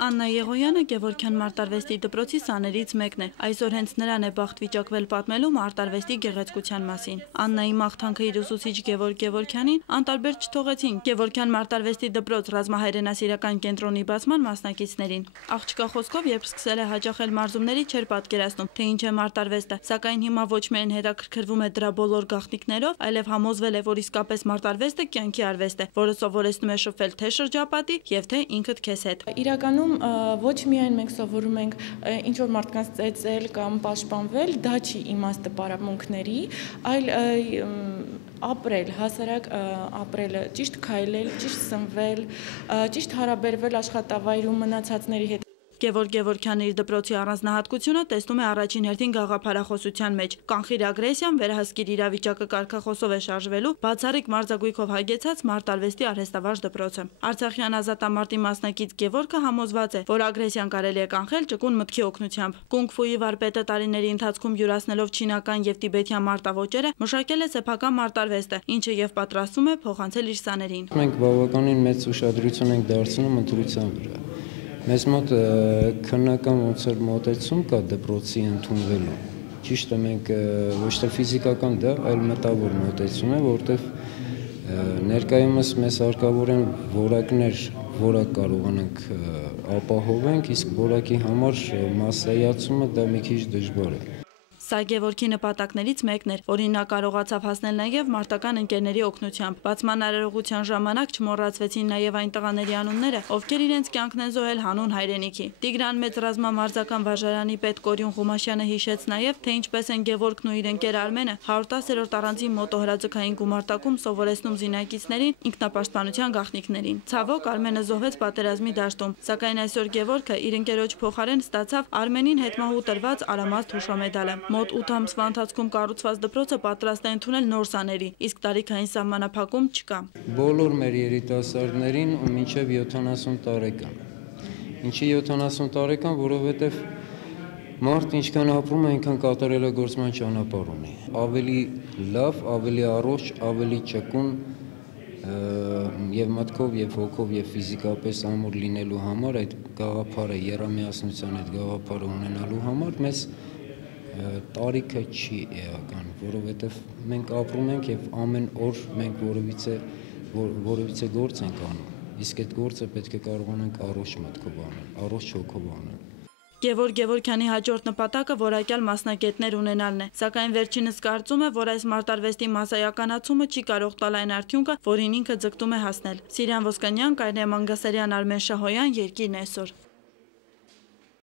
Աննա Եղոյանը Գևորգյան մարտարվեստի դպրոցի սաներից մեկն է։ Այսօր հենց նրան է բախտ վիճակվել պատմելու մարտարվեստի գեղեցկության մասին։ Աննայի մաղթանքը իր ուսուցիչ Գևորգ Գևորգյանին անտարբեր չթողեցին Գևորգյան մարտարվեստի դպրոց ռազմահայրենասիրական կենտրոնի բացման մասնակիցներին։ Աղջկա խոսքով, երբ սկսել է հաճախել մարզումների, չէր պատկերացնում, թե ինչ է մարտարվեստը, սակայն հիմա ոչ միայն հետաքրքրվում է դրա բոլոր գաղտնիքներով, այլև համոզվել է, որ իսկապես մարտարվեստը կյանքի արվեստ է, որը սովորեցնում է շփվել թե շրջապատի եւ թե ինքդ քեզ հետ։ Իրականում ոչ միայն մենք սովորում ենք ինչ որ մարդկանց ծեծել կամ պաշտպանվել, դա չի իմաստը պարապմունքների, այլ ապրել, հասարակ ապրելը, ճիշտ քայլել, ճիշտ սնվել, ճիշտ հարաբերվել աշխատավայրում մնացածների հետ։ Գևորգ Գևորգյանը իր դպրոցի առանձնահատկությունը տեսնում է առաջին հերթին գաղափարախոսության մեջ։ Կանխիր ագրեսիան, վերահսկիր իրավիճակը կարգախոսով է շարժվելու բացառիկ մարզագույքով հագեցած մարտարվեստի արհեստավարժ դպրոցը։ Արցախյան ազատամարտի մասնակից Գևորգը համոզված է, որ ագրեսիան կարելի է կանխել ճկուն մտքի օգնությամբ։ Կունգ-ֆուի վարպետը տարիների ընթացքում յուրացնելով չինական եւ տիբեթյան մարտավոճերը մշակել է սեփական մարտարվեստը, ինչը եւ պատրաստում է փոխանցել իր սաներին։ Մենք բավականին մեծ ուշադրություն ենք դարձնում ընտրության վրա։ Մեզ մոտ քննական ոնց որ մոտեցում կա դպրոցի ընդունվելու։ Ճիշտ է, մենք ոչ թե ֆիզիկական դա, այլ մտավոր մոտեցում է, որտեղ ներկայումս մեզ հարկավոր են որակներ, որակ կարողանանք ապահովենք, իսկ որակի համար մասսայացումը դա մի քիչ դժվար է։ Սա Գևորգի նպատակներից մեկն էր, որին նա կարողացավ հասնել նաև մարտական ընկերների օգնությամբ։ Բացման արարողության ժամանակ չմոռացվեցին նաև այն տղաների անունները, ովքեր իրենց կյանքն են զոհել հանուն հայրենիքի։ Տիգրան մեծ ռազմամարզական վարժարանի պետ Կորյուն Ղումաշյանը հիշեց նաև, թե ինչպես են Գևորգն ու իր ընկեր Արմենը 110-րդ առանձին մոտոհրաձգային գումարտակում սովորեցնում զինակիցներին ինքնապաշտպանության գաղտնիքներին։ Ցավոք, Արմենը զոհվեց պատերազմի դաշտում, սակայն այսօր Գևորգը իր ընկերոջ փոխարեն ստացավ Արմենին հետմահու տրված արամած հուշամեդալը։ Մոտ 8 ամսվա ընթացքում կառուցված դպրոցը պատրաստ է ընդունել նոր սաների, իսկ տարիքային սահմանափակում չկա։ Բոլոր մեր երիտասարդներին մինչև 70 տարեկան։ Ինչի 70 տարեկան, որովհետև մարդ ինչքան ապրում է, այնքան կատարելագործման ճանապարհ ունի։ Ավելի լավ, ավելի առողջ, ավելի ճկուն եւ մտքով, եւ հոգով, եւ ֆիզիկապես ամուր լինելու համար այդ գաղափարը, եռամիասնության այդ գաղափարը ունենալու համար մեզ տարիքը չի էական, որովհետև մենք ապրում ենք եւ ամեն օր մենք որևիցե գործ ենք անում, իսկ այդ գործը պետք է կարողանանք առողջ մտքով անել, առողջ հոգով անել։ Գևորգ Գևորգյանի հաջորդ նպատակը որակյալ մասնագետներ ունենալն է, սակայն վերջինս կարծում է, որ այս մարտարվեստի մասսայականացումը չի կարող տալ այն արդյունքը, որին ինքը ձգտում է հասնել։ Սիրան Ոսկանյան, Կարինե Մանգասարյան, Արմեն Շահոյան, Երկիրն այսօր։